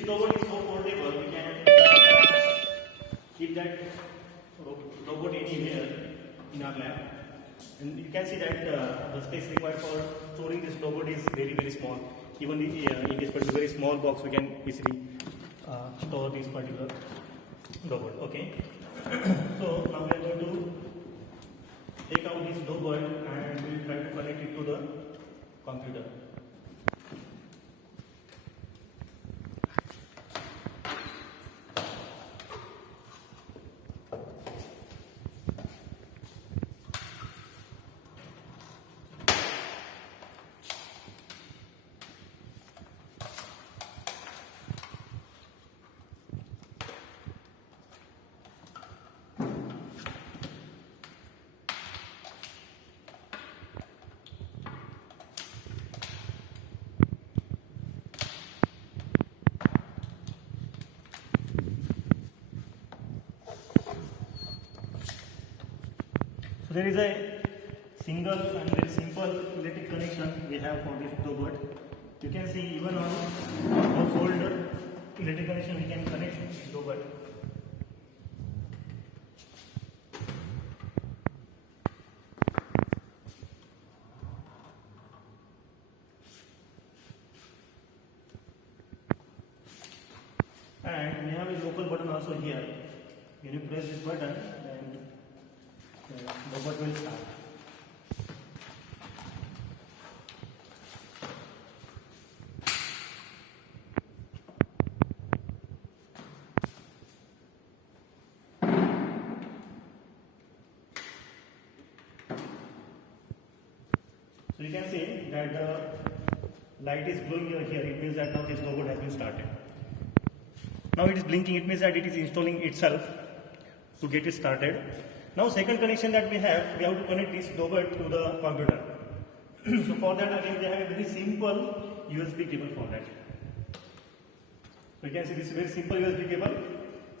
this robot is so portable, we can keep that robot anywhere in our lab. And you can see that the space required for storing this robot is very small. Even in this particular very small box, we can easily store this particular robot. Okay. So now we are going to take out this robot and we will try to connect it to the computer. So there is a single and very simple electric connection we have for this robot. You can see even on household electric connection we can connect this robot. And we have a local button also here. When you press this button, then the robot will start. So you can see that the light is glowing over here. It means that now this robot has been started. Now it is blinking. It means that it is installing itself to get it started. Now second connection that we have to connect this robot to the computer. So for that again we have a very simple USB cable for that. So you can see this is very simple USB cable.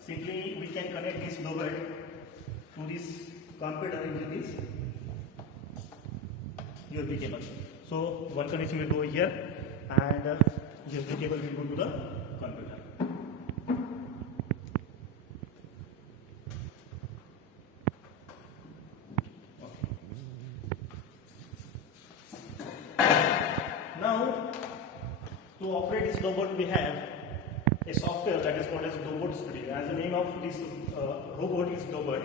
Simply we can connect this robot to this computer into this USB cable. So one connection will go here and USB cable will go to the computer. Now, to operate this robot, we have a software that is called as Robot Studio. As the name of this robot is robot,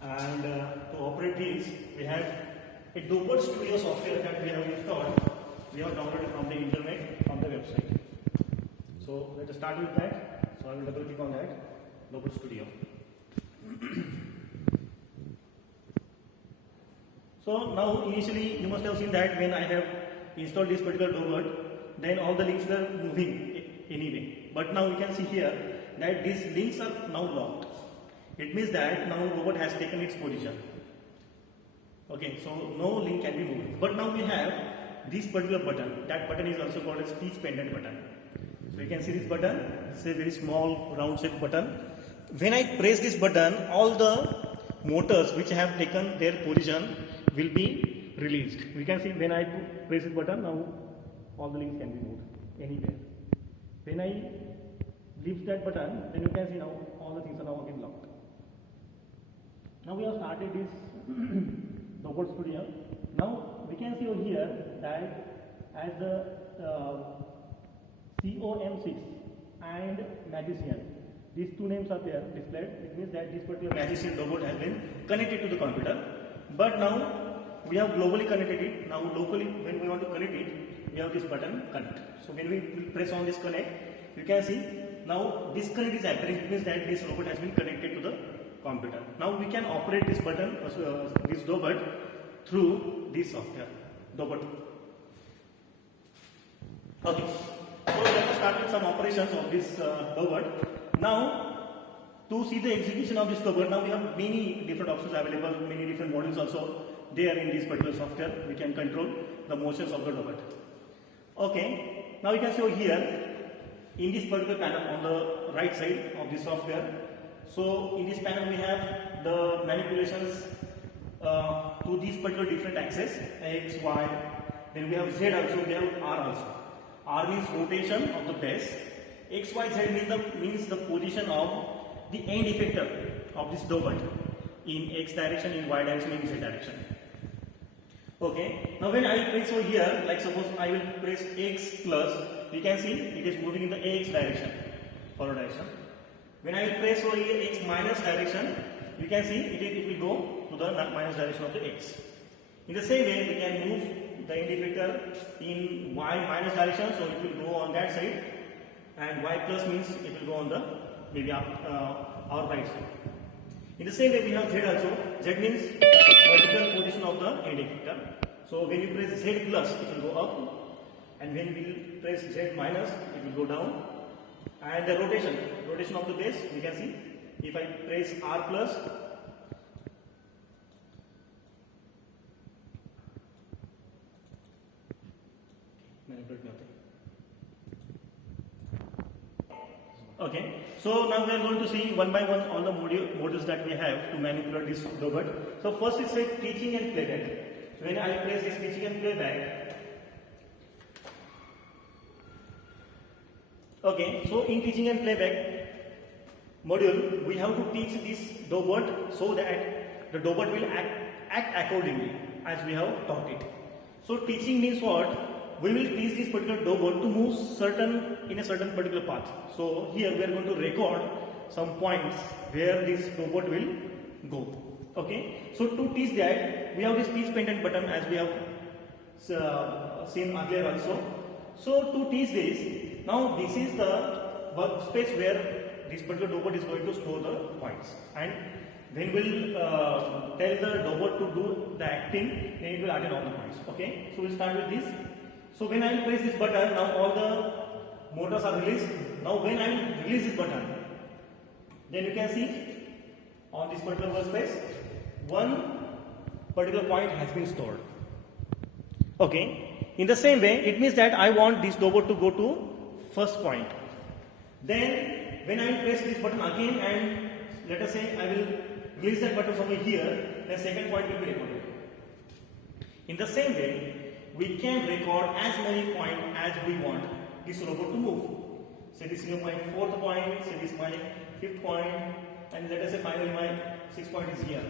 and to operate this, we have a Robot Studio software that we have installed. We have downloaded from the internet, from the website. So let us start with that. So I will double click on that Robot Studio. So now initially you must have seen that when I have installed this particular robot, then all the links were moving anyway. But now you can see here that these links are now locked. It means that now robot has taken its position. Okay, so no link can be moved. But now we have this particular button. That button is also called as speech pendant button. So you can see this button. It's a very small round shaped button. When I press this button, all the motors which have taken their position will be released. We can see when I press this button, now all the links can be moved anywhere. When I lift that button, then you can see now all the things are now again locked. Now we have started this Robot Studio. Now we can see over here that as the COM6 and Magician, these two names are there displayed. It means that this particular Magician robot has been connected to the computer. But now we have globally connected it. Now locally, when we want to connect it, we have this button connect. So when we press on this connect, you can see now disconnect is happening. It means that this robot has been connected to the computer. Now we can operate this button, this robot, through this software, robot. Okay. So let us start with some operations of this robot. Now, to see the execution of this robot, now we have many different options available, many different modules also there in this particular software. We can control the motions of the robot. Okay. Now you can see over here in this particular panel on the right side of the software. So in this panel we have the manipulations to these particular different axes, X, Y, then we have Z also, we have R also. R means rotation of the base, X, Y, Z means the position of the end effector of this dobot in X direction, in Y direction, in Z direction. Okay, now when I press over here, like suppose I will press X plus, you can see it is moving in the X direction, forward direction. When I will press over here X minus direction, you can see it will go to the minus direction of the X. In the same way, we can move the end effector in Y minus direction, so it will go on that side, and Y plus means it will go on the maybe our right side. In the same way, we have Z also. Z means vertical position of the end effector. So when you press Z plus, it will go up, and when we press Z minus, it will go down. And the rotation of the base, we can see. If I press R plus, okay, so now we are going to see one by one all the modules that we have to manipulate this robot. So first is a teaching and playback. So when I press this teaching and playback, okay, so in teaching and playback module, we have to teach this robot so that the robot will act accordingly as we have taught it. So teaching means what? We will teach this particular robot to move in a certain particular path. So here we are going to record some points where this robot will go. Okay. So to teach that, we have this teach pendant button as we have seen earlier also. So to teach this, now this is the workspace where this particular robot is going to store the points. And when we'll tell the robot to do the acting, then it will attend all the points. Okay. So we'll start with this. So when I will press this button, now all the motors are released. Now when I will release this button, then you can see on this particular workspace, one particular point has been stored. Okay. In the same way, it means that I want this robot to go to first point. Then when I will press this button again, and let us say I will release that button over here, the second point will be recorded. In the same way, we can record as many points as we want this robot to move. Say this is my fourth point, say this is my fifth point, and let us say finally my sixth point is here.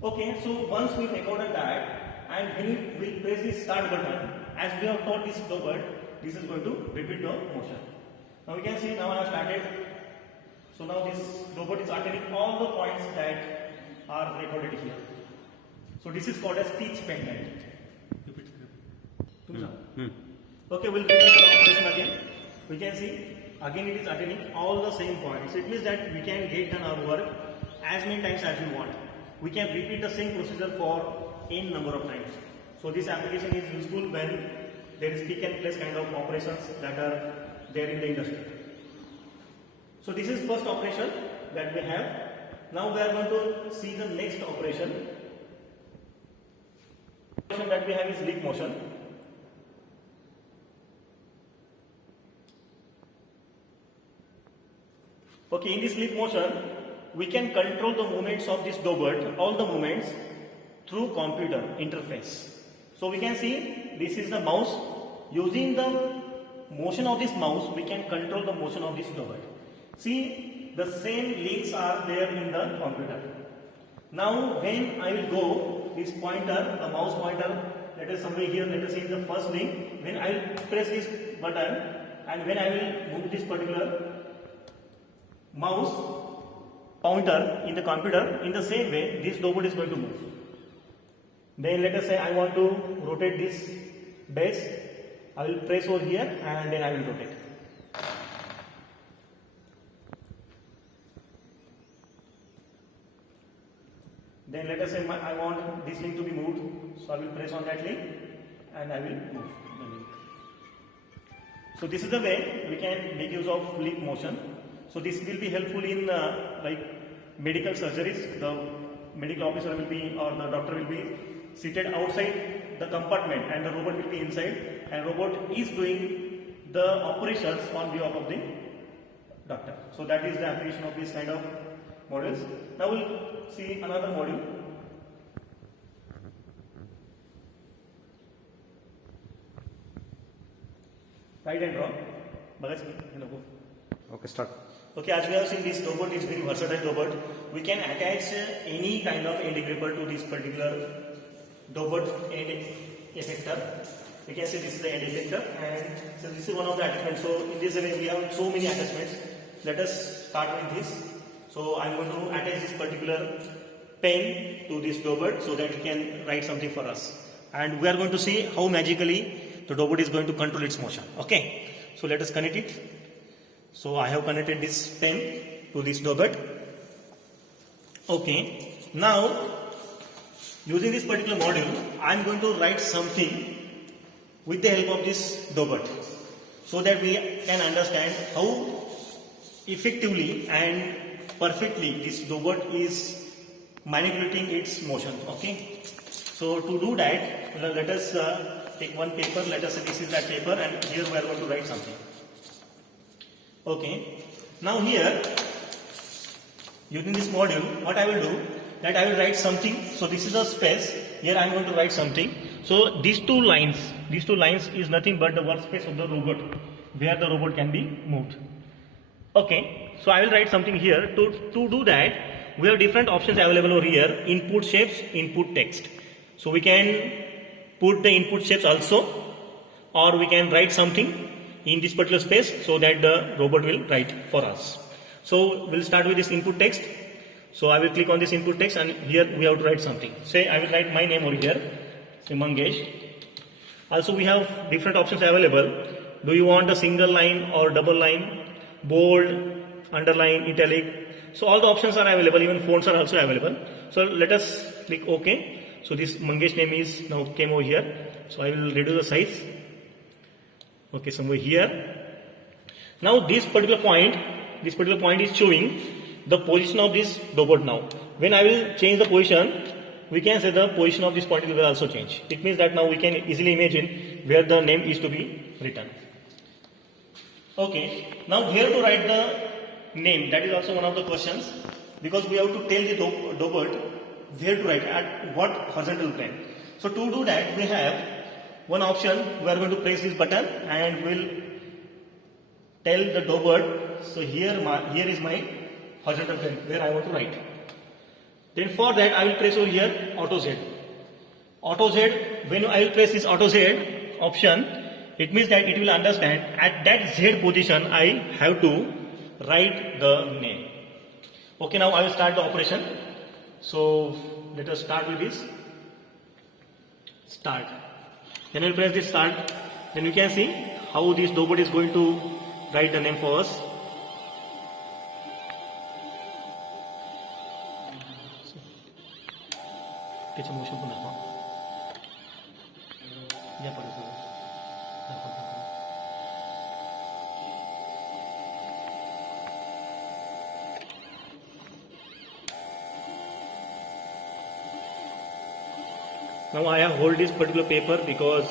Okay, so once we recorded that, and when we press this start button, as we have taught this robot, this is going to repeat the motion. Now we can see now I have started. So now this robot is attending all the points that are recorded here. So this is called as teach pendant. Okay, we'll repeat the operation again. We can see again it is attending all the same points. So it means that we can get done our work as many times as we want. We can repeat the same procedure for n number of times. So this application is useful when there is pick and place kind of operations that are there in the industry. So this is first operation that we have. Now we are going to see the next operation. The operation that we have is leap motion. Okay, in this leap motion, we can control the movements of this robot, all the movements, through computer interface. So we can see this is the mouse. Using the motion of this mouse, we can control the motion of this robot. See, the same links are there in the computer. Now when I will go, this pointer, the mouse pointer, let us somewhere here, let us say the first link, when I will press this button, and when I will move this particular mouse pointer in the computer, in the same way this robot is going to move. Then let us say I want to rotate this base. I will press over here and then I will rotate. Then let us say I want this link to be moved, so I will press on that link and I will move the link. So this is the way we can make use of leap motion. So this will be helpful in like medical surgeries. The medical officer will be, or the doctor will be seated outside the compartment and the robot will be inside, and robot is doing the operations on behalf of the doctor. So that is the application of this kind of models. Now we'll see another module. Write and draw. Okay, start. Okay, as we have seen, this robot is very versatile robot. We can attach any kind of end gripper to this particular robot end effector. We can see this is the end effector, and so this is one of the attachments. So in this way we have so many attachments. Let us start with this. So I'm going to attach this particular pen to this robot so that it can write something for us. And we are going to see how magically the robot is going to control its motion. Okay, so let us connect it. So I have connected this pen to this robot. Okay, now using this particular module, I am going to write something with the help of this robot so that we can understand how effectively and perfectly this robot is manipulating its motion. Okay, so to do that, let us take one paper. Let us say this is that paper, and here we are going to write something. Okay, now here using this module, what I will do, that I will write something. So this is a space. Here I am going to write something. So these two lines is nothing but the workspace of the robot, where the robot can be moved. Okay, so I will write something here. To do that, we have different options available over here: input shapes, input text. So we can put the input shapes also, or we can write something in this particular space so that the robot will write for us. So we'll start with this input text. So I will click on this input text, and here we have to write something. Say I will write my name over here, say Mangesh. Also we have different options available. Do you want a single line or double line, bold, underline, italic? So all the options are available, even fonts are also available. So let us click OK. So this Mangesh name is now came over here. So I will reduce the size. Okay, somewhere here. Now this particular point is showing the position of this robot now. When I will change the position, we can say the position of this point will also change. It means that now we can easily imagine where the name is to be written. Okay, now here to write the name, that is also one of the questions, because we have to tell the robot where to write, at what horizontal plane. So to do that, we have one option. We are going to press this button and we'll tell the robot, so here is my horizontal plane where I want to write. Then for that I will press over here Auto Z. Auto Z, when I will press this Auto Z option, it means that it will understand at that Z position I have to write the name. Okay, now I will start the operation. So let us start with this. Start. Then we will press this start. Then you can see how this robot is going to write the name for us. त्याचं motion पण दाखवा. या पद्धतीने दाखवा. Now I have hold this particular paper because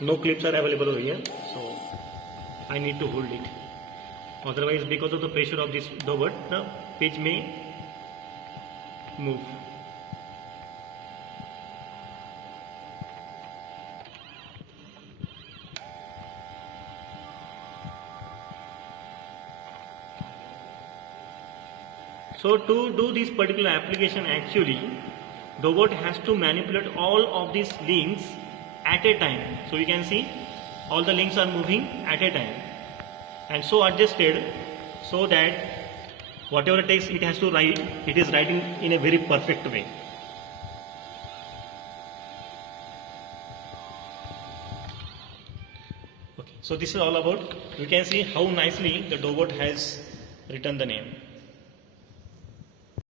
no clips are available over here, so I need to hold it. Otherwise, because of the pressure of this robot, the page may move. So to do this particular application, actually the robot has to manipulate all of these links at a time. So you can see all the links are moving at a time, and so adjusted so that whatever text it has to write, it is writing in a very perfect way. Okay, so this is all about. You can see how nicely the robot has written the name.